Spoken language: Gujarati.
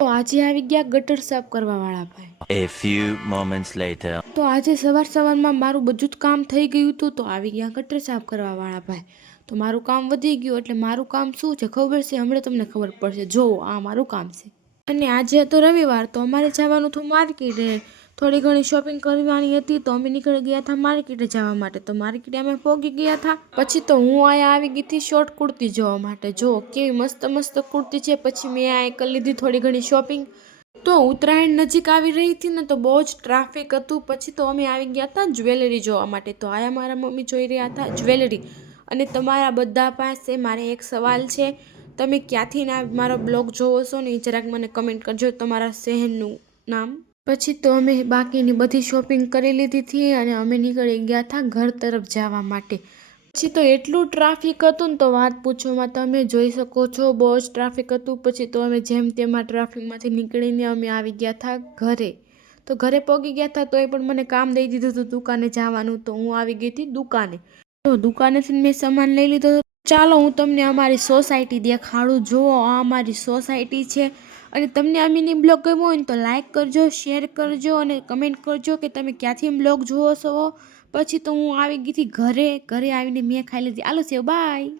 તો આજે આવી ગયા ગટર સાફ કરવા વાળા ભાઈ। A few moments later. તો આજે સવારમાં મારું બધું જ કામ થઈ ગયું હતું, તો આવી ગયા ગટર સાફ કરવા વાળા ભાઈ। તો મારું કામ વધી ગયું, એટલે મારું કામ શું છે ખબર છે? હમણાં તમને ખબર પડશે। જો આ મારું કામ છે, અને આજે હતો રવિવાર, તો અમારે જવાનું હતું માર્કેટે। થોડી ઘણી શોપિંગ કરવાની હતી, તો અમે નીકળી ગયા હતા માર્કેટે જવા માટે। તો માર્કેટે અમે પહોંચી ગયા હતા। પછી તો હું અહીંયા આવી ગઈ હતી શોર્ટ કુર્તી જોવા માટે। જો કેવી મસ્ત મસ્ત કુર્તી છે। પછી મેં આ કરી લીધી થોડી ઘણી શોપિંગ। તો ઉત્તરાયણ નજીક આવી રહી હતી ને, તો બહુ જ ટ્રાફિક હતું। પછી તો અમે આવી ગયા હતા જ્વેલરી જોવા માટે। તો આયા મારા મમ્મી જોઈ રહ્યા હતા જ્વેલરી। અને તમારા બધા પાસે મારે એક સવાલ છે, તમે ક્યાંથી મારો બ્લોગ જોવો છો ને એ જરાક મને કમેન્ટ કરજો, તમારા શહેરનું નામ। પછી તો અમે બાકીની બધી શોપિંગ કરી લીધી હતી, અને અમે નીકળી ગયા હતા ઘર તરફ જવા માટે। પછી તો એટલું ટ્રાફિક હતું ને, તો વાત પૂછોમાં, તમે જોઈ શકો છો બહુ જ ટ્રાફિક હતું। પછી તો અમે જેમ તેમાં ટ્રાફિકમાંથી નીકળીને અમે આવી ગયા હતા ઘરે। તો ઘરે પહોંચી ગયા હતા, તોય પણ મને કામ દઈ દીધું હતું દુકાને જવાનું। તો હું આવી ગઈ હતી દુકાને। તો દુકાનેથી મેં સામાન લઈ લીધો। ચાલો હું તમને અમારી સોસાયટી દેખાડું। જુઓ આ અમારી સોસાયટી છે। અને તમને આ મિની બ્લોગ ગમ્યો હોય ને, તો લાઈક કરજો, શેર કરજો, અને કમેન્ટ કરજો કે તમે ક્યાંથી બ્લોગ જુઓ છો। પછી તો હું આવી ગઈ હતી ઘરે આવીને મેં ખાઈ લીધી। આલો સેવ, બાય।